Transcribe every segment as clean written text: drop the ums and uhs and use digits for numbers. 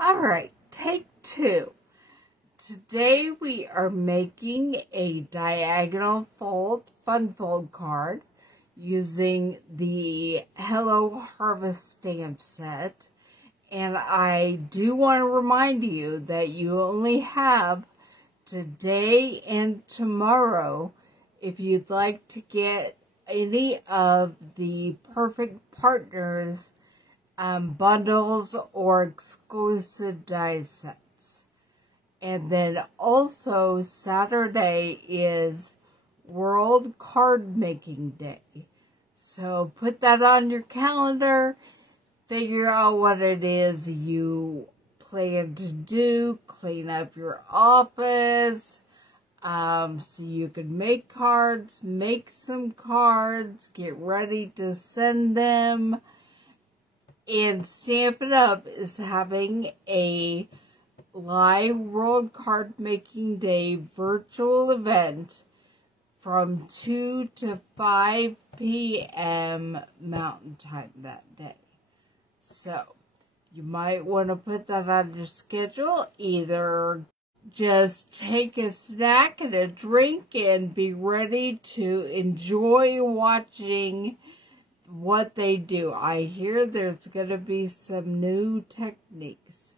Alright, take two. Today we are making a diagonal fold, fun fold card using the Hello Harvest stamp set. And I do want to remind you that you only have today and tomorrow if you'd like to get any of the Perfect Partners bundles or exclusive die sets. And then also Saturday is World Card Making Day. So put that on your calendar. Figure out what it is you plan to do. Clean up your office. So you can make cards, make some cards, get ready to send them. And Stampin' Up is having a live World Card Making Day virtual event from 2 to 5 p.m. Mountain Time that day. So, you might want to put that on your schedule. Either just take a snack and a drink and be ready to enjoy watching what they do. I hear there's going to be some new techniques.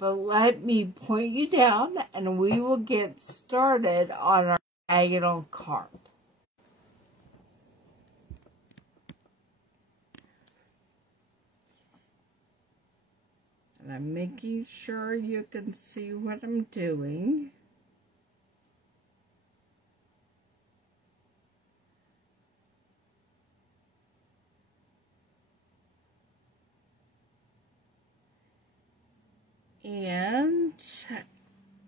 But let me point you down and we will get started on our diagonal card. And I'm making sure you can see what I'm doing. And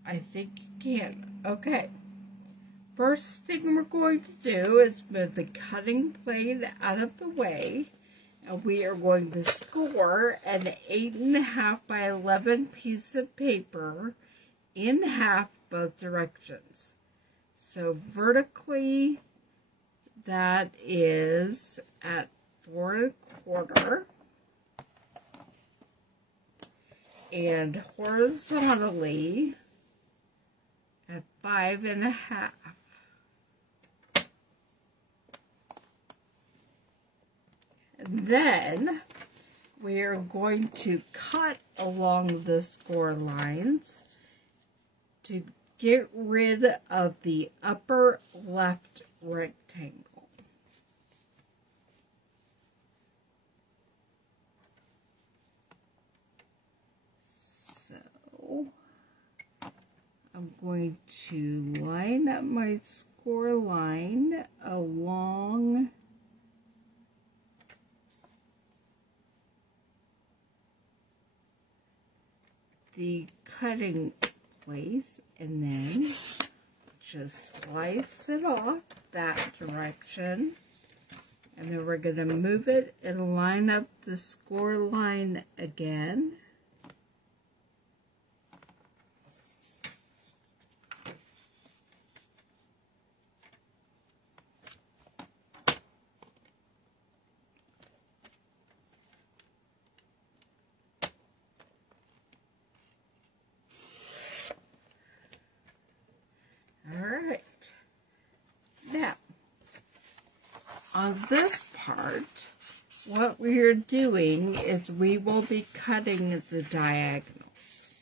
I think you can. Okay. First thing we're going to do is move the cutting blade out of the way. And we are going to score an 8.5 by 11 piece of paper in half both directions. So vertically, that is at 4 1/4. And horizontally at 5 1/2. And then we are going to cut along the score lines to get rid of the upper left rectangle. So I'm going to line up my score line along the cutting place and then just slice it off that direction, and then we're going to move it and line up the score line again. Alright, now, on this part, what we are doing is we will be cutting the diagonals.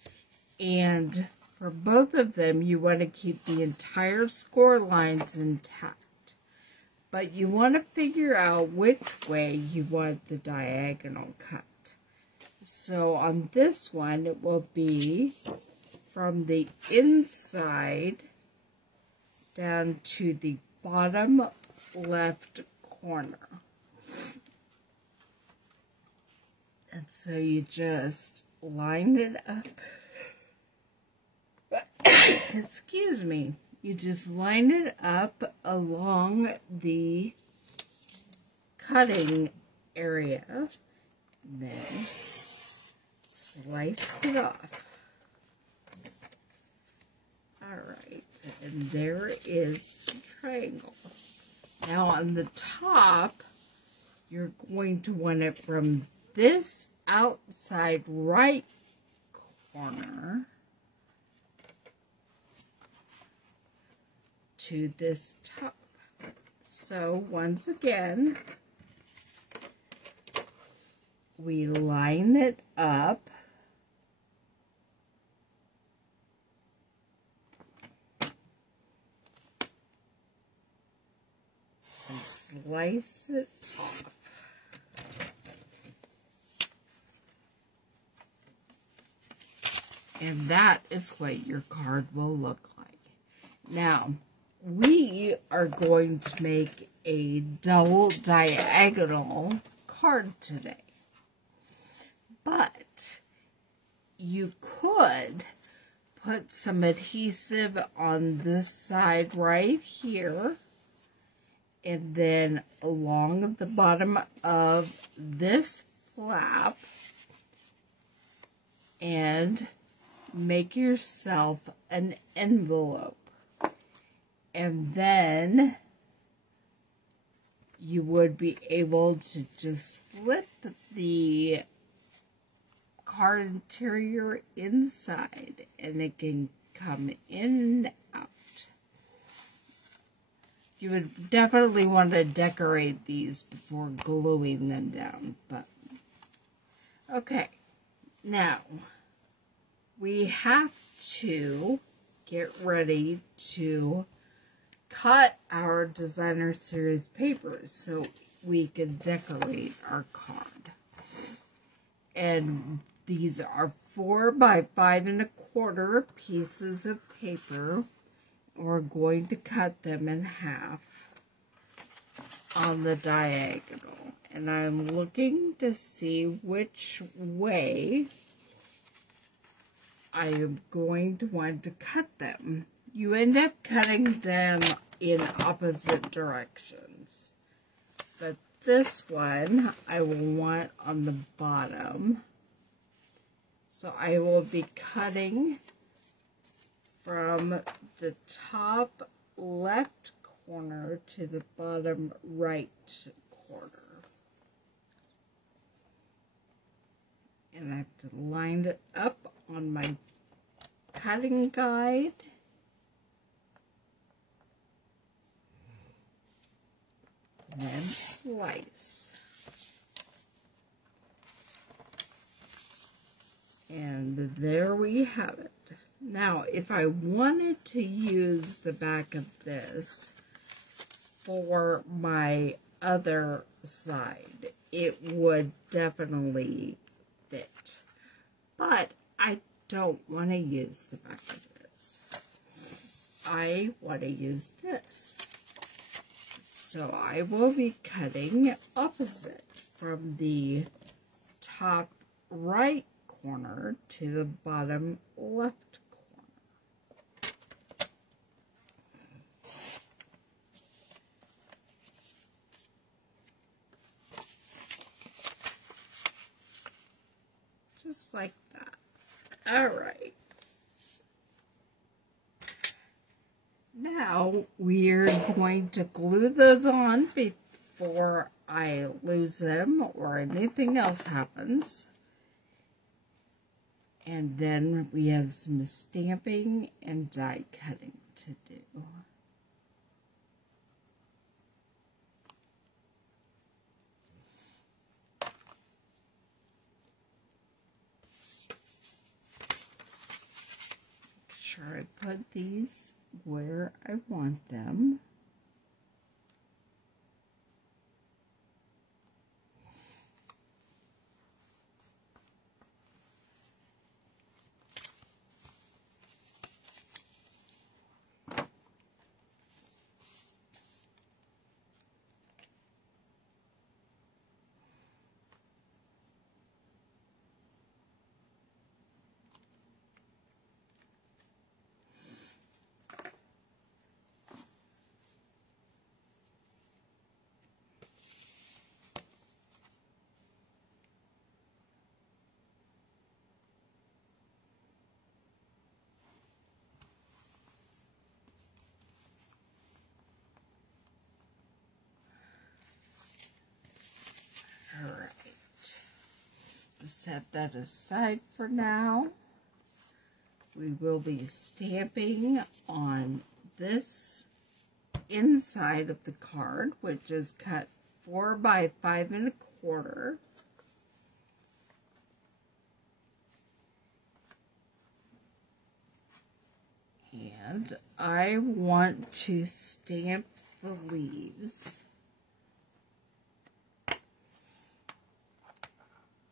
And for both of them, you want to keep the entire score lines intact. But you want to figure out which way you want the diagonal cut. So on this one, it will be from the inside down to the bottom left corner. And so you just line it up. Excuse me. You just line it up along the cutting area. And then slice it off. Alright. And there is the triangle. Now on the top, you're going to want it from this outside right corner to this top. So once again, we line it up and slice it off. And that is what your card will look like. Now, we are going to make a double diagonal card today. But you could put some adhesive on this side right here, and then along the bottom of this flap, and make yourself an envelope. And then you would be able to just flip the card interior inside, and it can come in and out. You would definitely want to decorate these before gluing them down, but okay. Now, we have to get ready to cut our designer series papers so we can decorate our card. And these are 4 by 5 1/4 pieces of paper. We're going to cut them in half on the diagonal. And I'm looking to see which way I am going to want to cut them. You end up cutting them in opposite directions. But this one I will want on the bottom. So I will be cutting from the top left corner to the bottom right corner. And I have to line it up on my cutting guide. And then slice. And there we have it. Now, if I wanted to use the back of this for my other side, it would definitely fit. But I don't want to use the back of this. I want to use this. So I will be cutting opposite from the top right corner to the bottom left corner. Just like that. All right. Now we're going to glue those on before I lose them or anything else happens. And then we have some stamping and die cutting to do. Make sure I put these where I want them. Alright, set that aside for now. we will be stamping on this inside of the card, which is cut 4 by 5 1/4. And I want to stamp the leaves.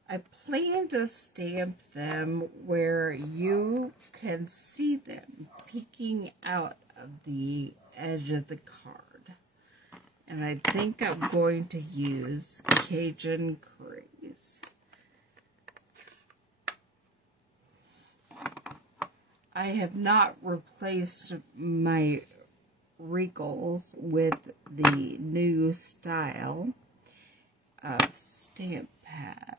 I plan to stamp them where you can see them peeking out of the edge of the card. And I think I'm going to use Cajun Craze. I have not replaced my Regals with the new style of stamp pad.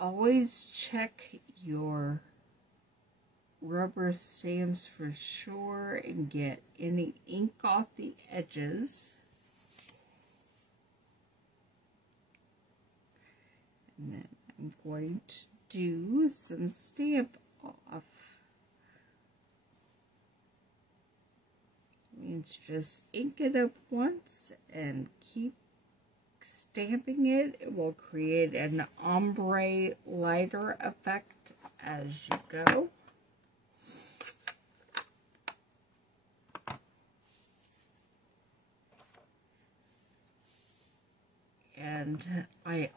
Always check your rubber stamps for sure and get any ink off the edges. And then I'm going to do some stamp off. Means just ink it up once and keep stamping it. It will create an ombre lighter effect as you go. And I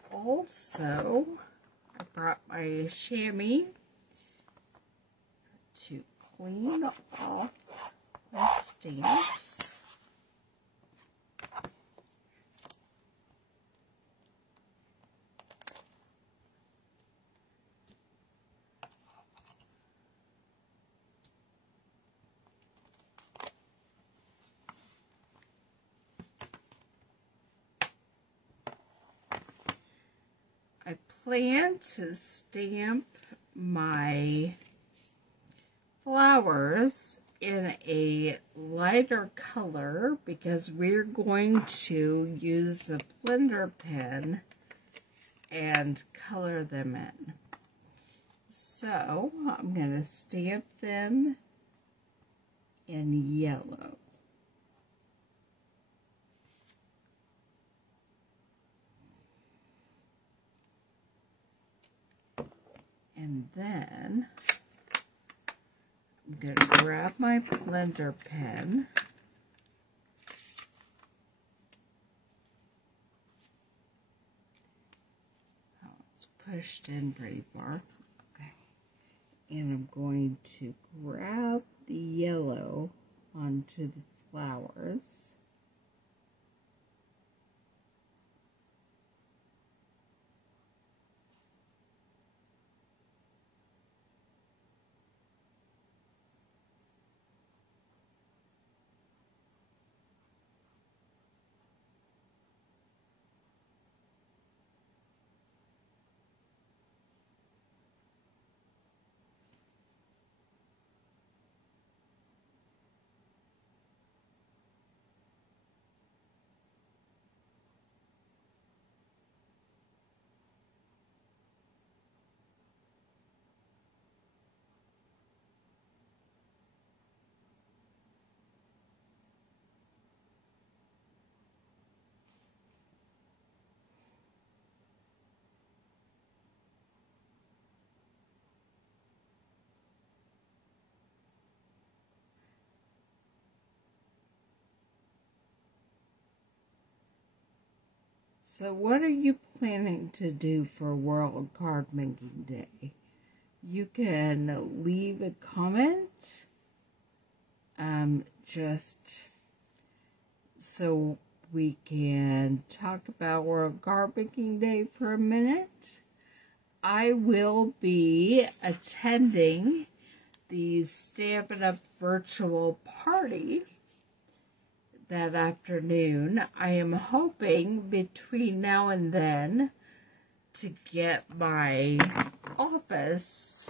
brought my chamois to clean off my stamps. I plan to stamp my flowers in a lighter color because we're going to use the blender pen and color them in. So I'm going to stamp them in yellow. And then I'm going to grab my blender pen it's pushed in pretty far. Okay. And I'm going to grab the yellow onto the flowers. So what are you planning to do for World Card Making Day? You can leave a comment just so we can talk about World Card Making Day for a minute. I will be attending the Stampin' Up! Virtual party that afternoon. I am hoping between now and then to get my office,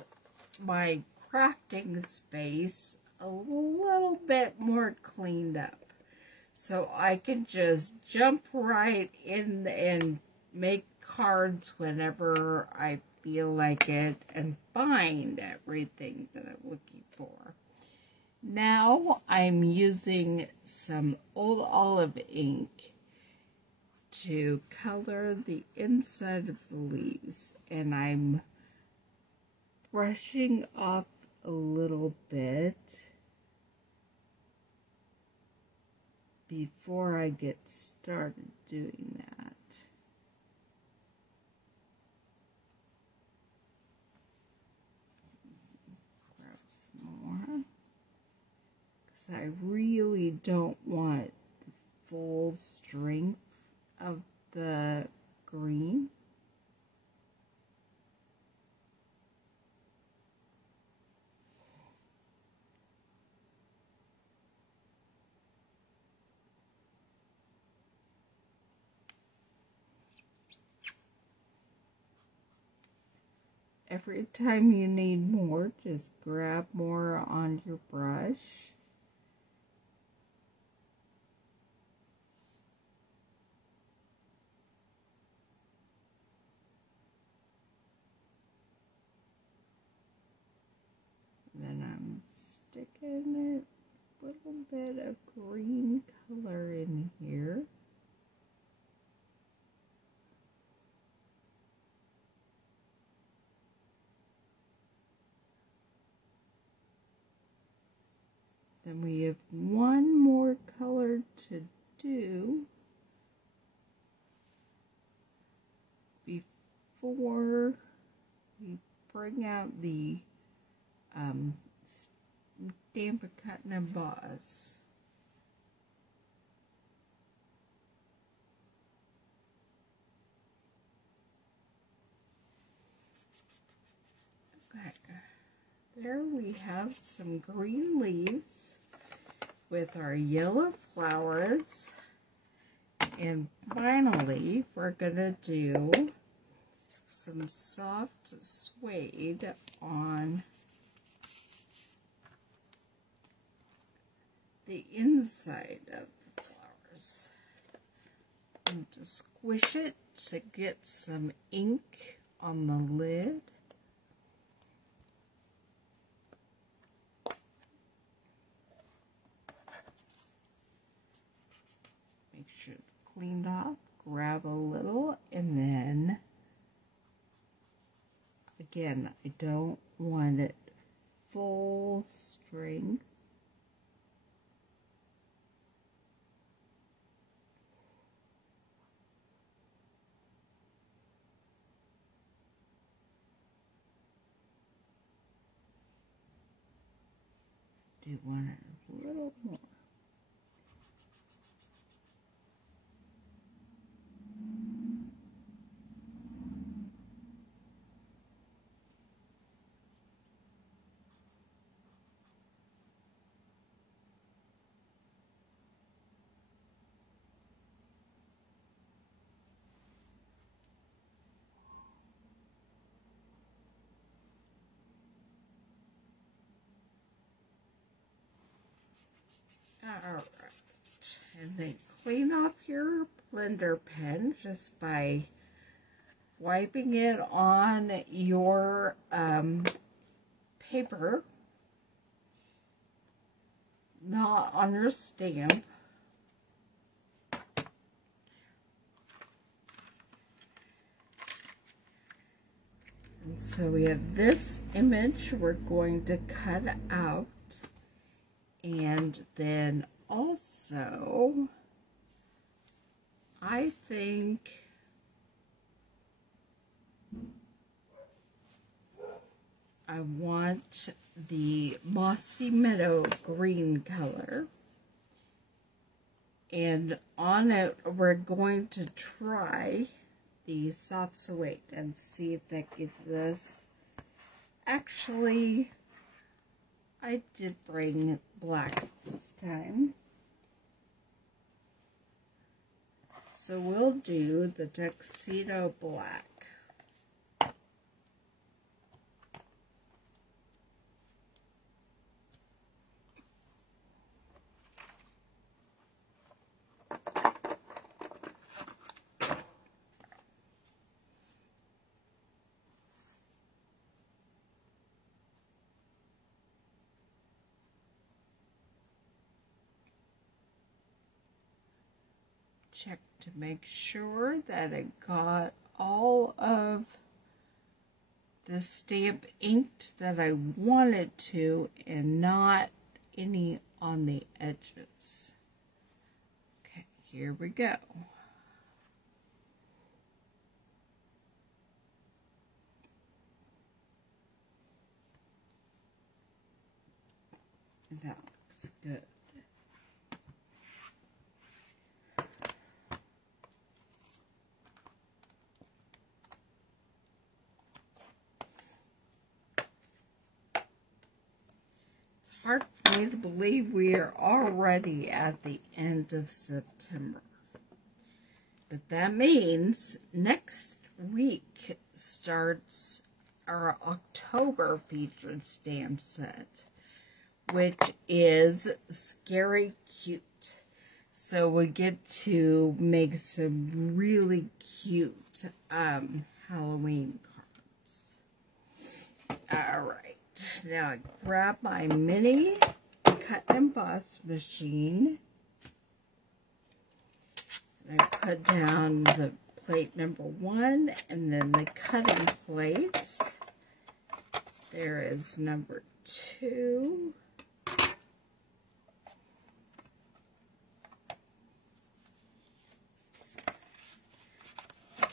my crafting space, a little bit more cleaned up. so I can just jump right in and make cards whenever I feel like it and find everything that I'm looking for. Now I'm using some Old Olive ink to color the inside of the leaves, and I'm brushing off a little bit before I get started doing that. Grab some more, because I really don't want the full strength of the green. Every time you need more, just grab more on your brush. Then I'm sticking a little bit of green color in here. Then we have one more color to do before we bring out the Stampin' Cut and Emboss. Okay, there we have some green leaves with our yellow flowers, and finally we're gonna do some soft suede on the inside of the flowers. And to squish it to get some ink on the lid. Make sure it's cleaned off, grab a little, and then again, I don't want it full strength. Do want it a little more. Alright, and then clean off your blender pen just by wiping it on your paper, not on your stamp. And so we have this image we're going to cut out. And then also, I think I want the Mossy Meadow green color. And on it, we're going to try the soft suede and see if that gives us, actually, I did bring black this time. So we'll do the tuxedo black. check to make sure that it got all of the stamp inked that I wanted to and not any on the edges. Okay, here we go. That looks good. It's hard for me to believe we are already at the end of September. But that means next week starts our October featured stamp set, which is Scary Cute. So we get to make some really cute Halloween cards. Alright, now I grab my mini cut and emboss machine. And I put down the plate number 1 and then the cutting plates. There is number 2.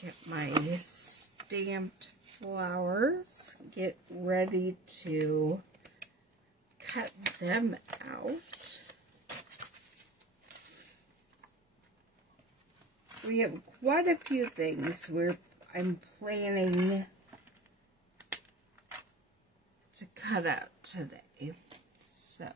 Get my stamped flowers, get ready to cut them out. We have quite a few things I'm planning to cut out today, so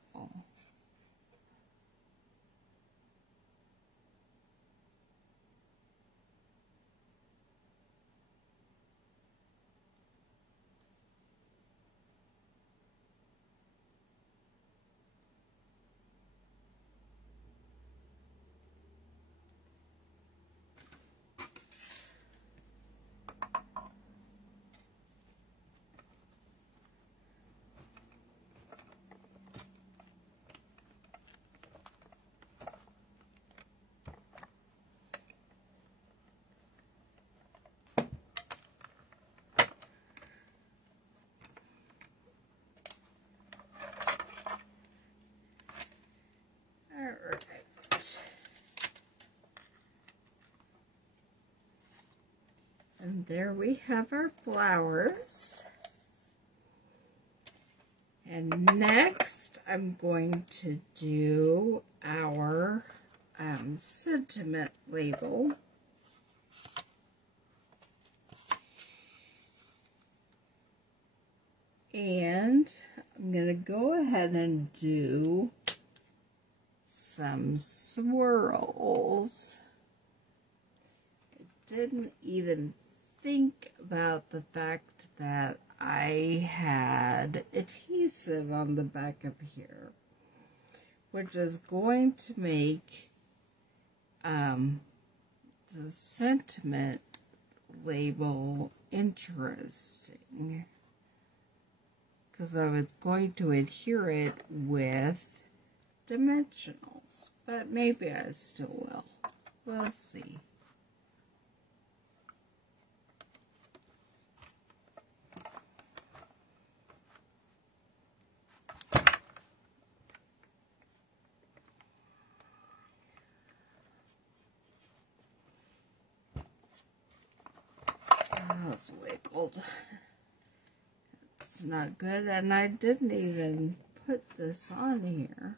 and there we have our flowers. And next I'm going to do our sentiment label. And I'm going to go ahead and do some swirls. I didn't even think about the fact that I had adhesive on the back of here, which is going to make the sentiment label interesting, because I was going to adhere it with dimensionals, but maybe I still will. We'll see. Oh, it's wiggled. It's not good, and I didn't even put this on here.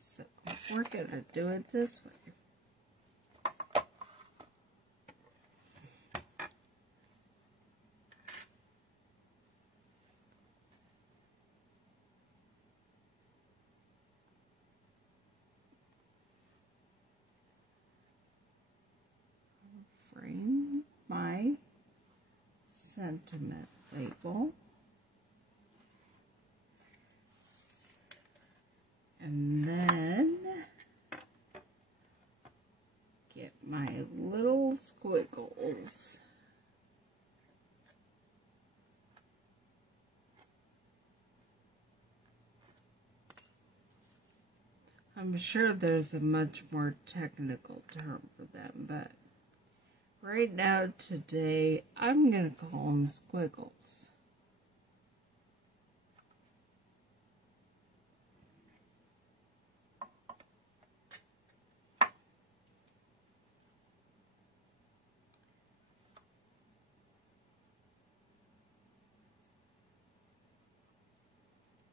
So we're gonna do it this way. Frame my sentiment label. And then get my little squiggles. I'm sure there's a much more technical term for them, but right now, today, I'm going to call them squiggles.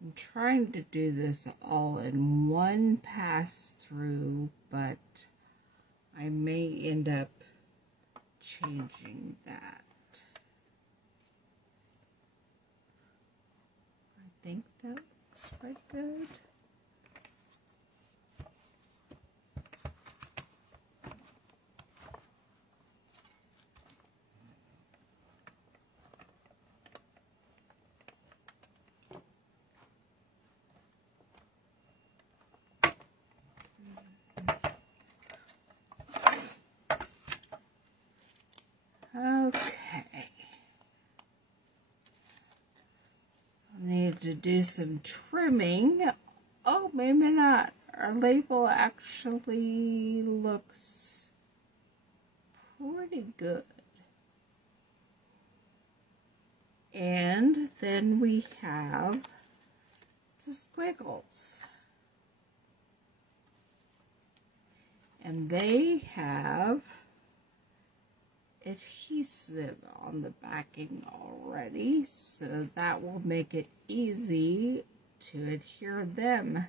I'm trying to do this all in one pass through, but I may end up changing that. I think that looks quite good. Okay. I need to do some trimming. Oh, maybe not. Our label actually looks pretty good. And then we have the squiggles. And they have adhesive on the backing already, so that will make it easy to adhere them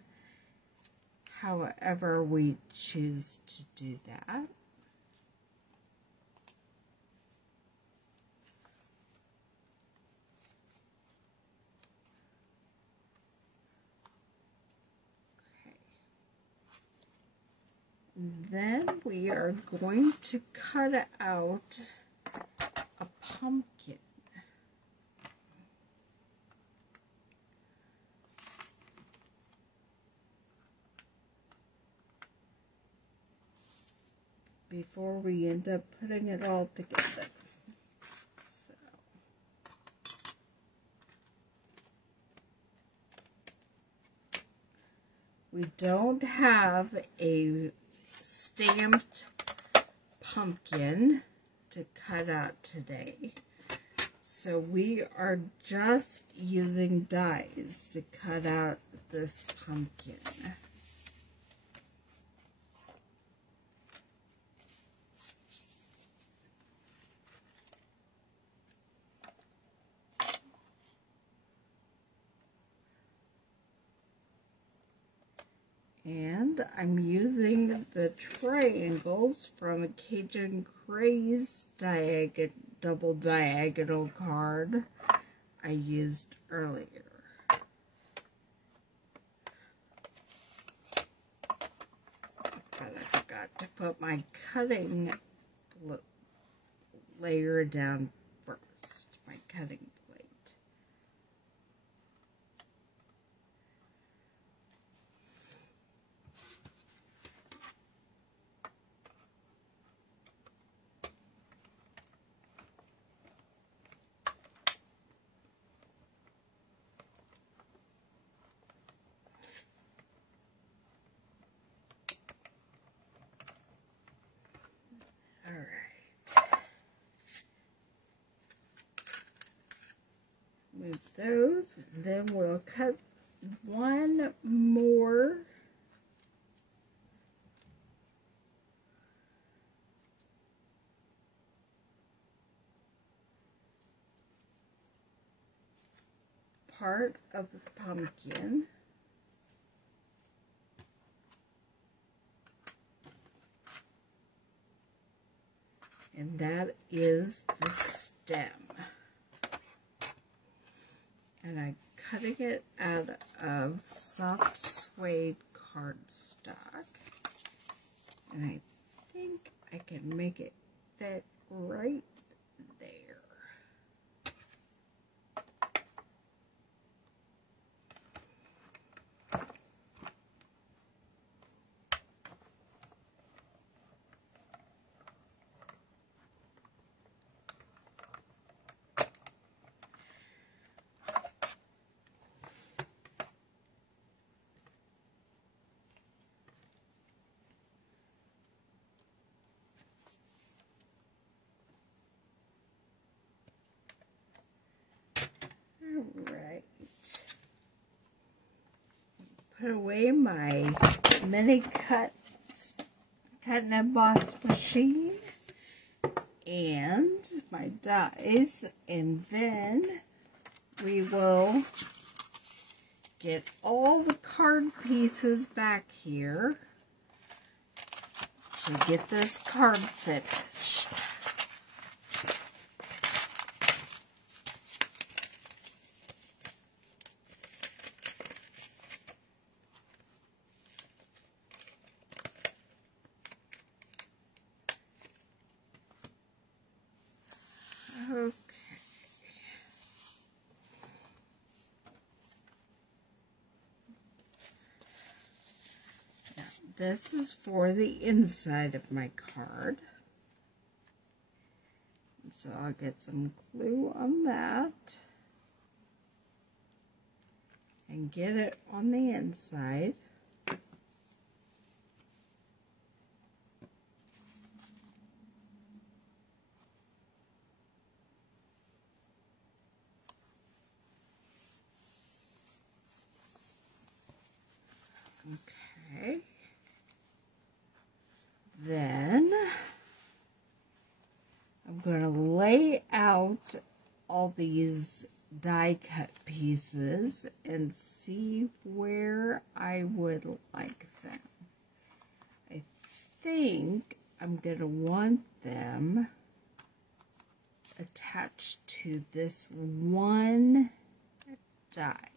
however we choose to do that. Then we are going to cut out a pumpkin. Before we end up putting it all together. So. We don't have a stamped pumpkin to cut out today, so we are just using dies to cut out this pumpkin. And I'm using the triangles from a Cajun Craze double diagonal card I used earlier. But I forgot to put my cutting layer down first, my cutting plate. Move those, and then we'll cut one more part of the pumpkin. And that is the stem. And I'm cutting it out of soft suede cardstock. And I think I can make it fit right there. put away my mini cut and emboss machine and my dies, and then we will get all the card pieces back here to get this card finished. Okay. Now, this is for the inside of my card. So I'll get some glue on that and get it on the inside. Okay. Then I'm going to lay out all these die cut pieces and see where I would like them. I think I'm going to want them attached to this one die.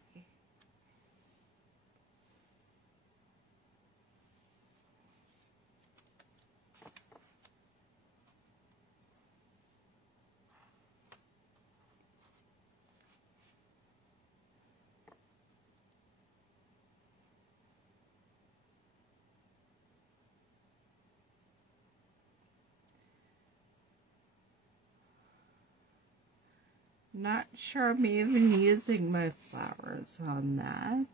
Not sure I'm even using my flowers on that.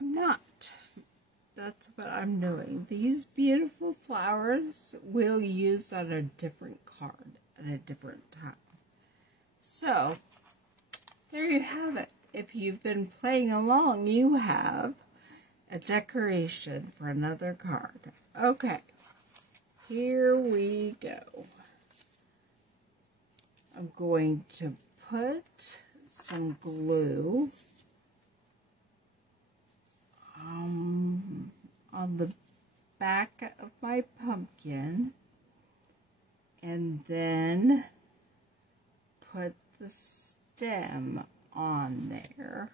I'm not. That's what I'm doing. These beautiful flowers we'll use on a different card at a different time. So, there you have it. If you've been playing along, you have a decoration for another card. Okay. Here we go. I'm going to put some glue on the back of my pumpkin and then put the stem on there.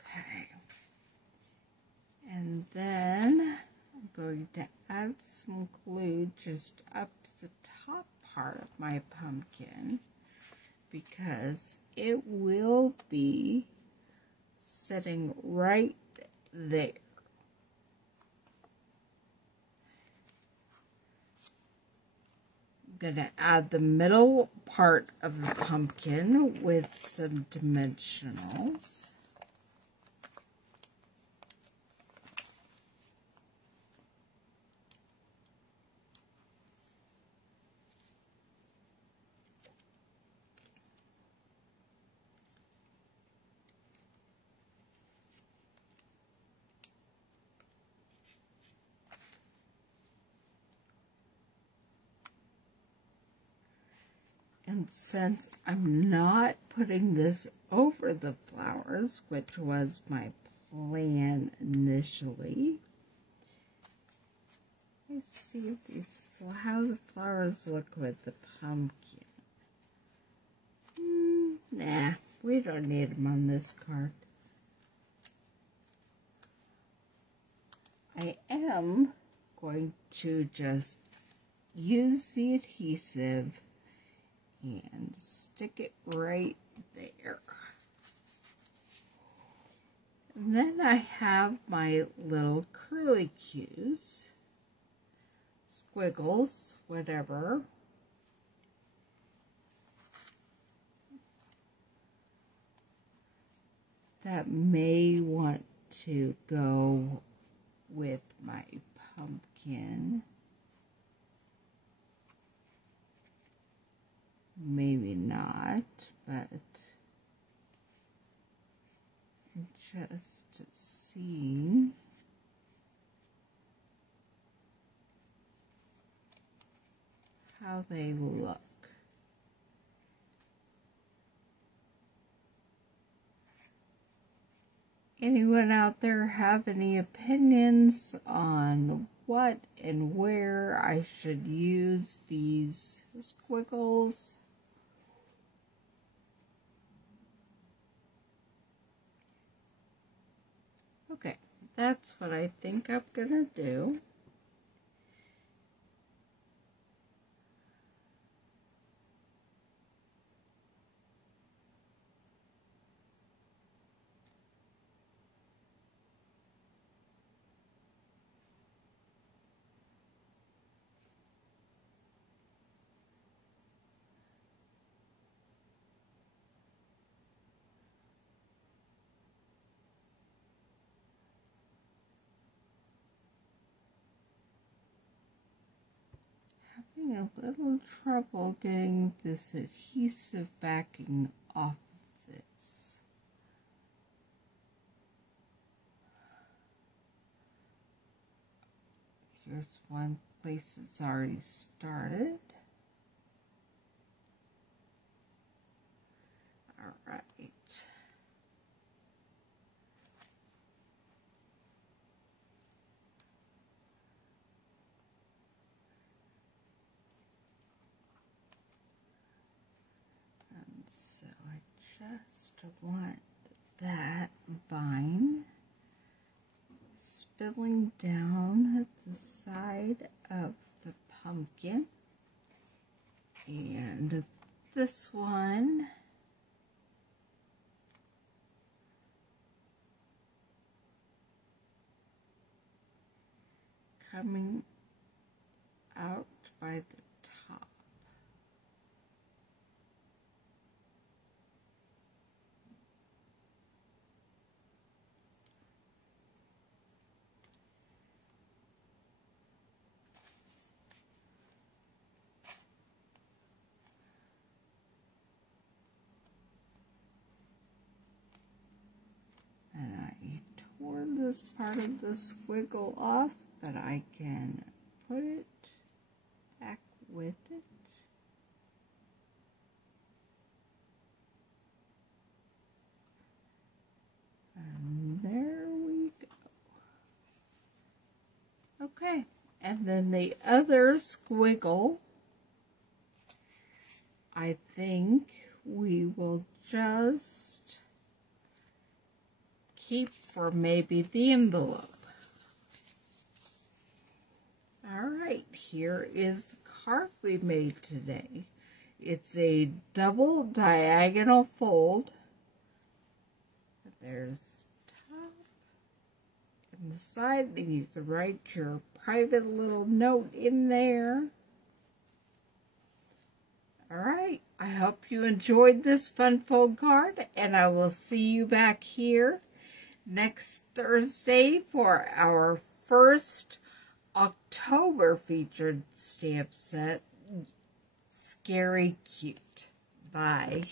Okay. And then I'm going to add some glue just up to the top part of my pumpkin because it will be sitting right there. I'm going to add the middle part of the pumpkin with some dimensionals. And since I'm not putting this over the flowers, which was my plan initially, let's see if how the flowers look with the pumpkin. Nah, we don't need them on this card. I am going to just use the adhesive and stick it right there. And then I have my little curly cues, squiggles, whatever. That may want to go with my pumpkin. maybe not, but just seeing how they look. Anyone out there have any opinions on what and where I should use these squiggles? Okay, that's what I think I'm gonna do. Having a little trouble getting this adhesive backing off of this. Here's one place that's already started. All right. So I just want that vine spilling down at the side of the pumpkin, and this one coming out by the top. And I tore this part of the squiggle off, but I can put it back with it. And there we go. Okay, and then the other squiggle, I think we will just keep for maybe the envelope. Alright, here is the card we made today. It's a double diagonal fold. There's the top and the side, and you can write your private little note in there. Alright, I hope you enjoyed this fun fold card, and I will see you back here next Thursday for our first October featured stamp set, Scary Cute. Bye.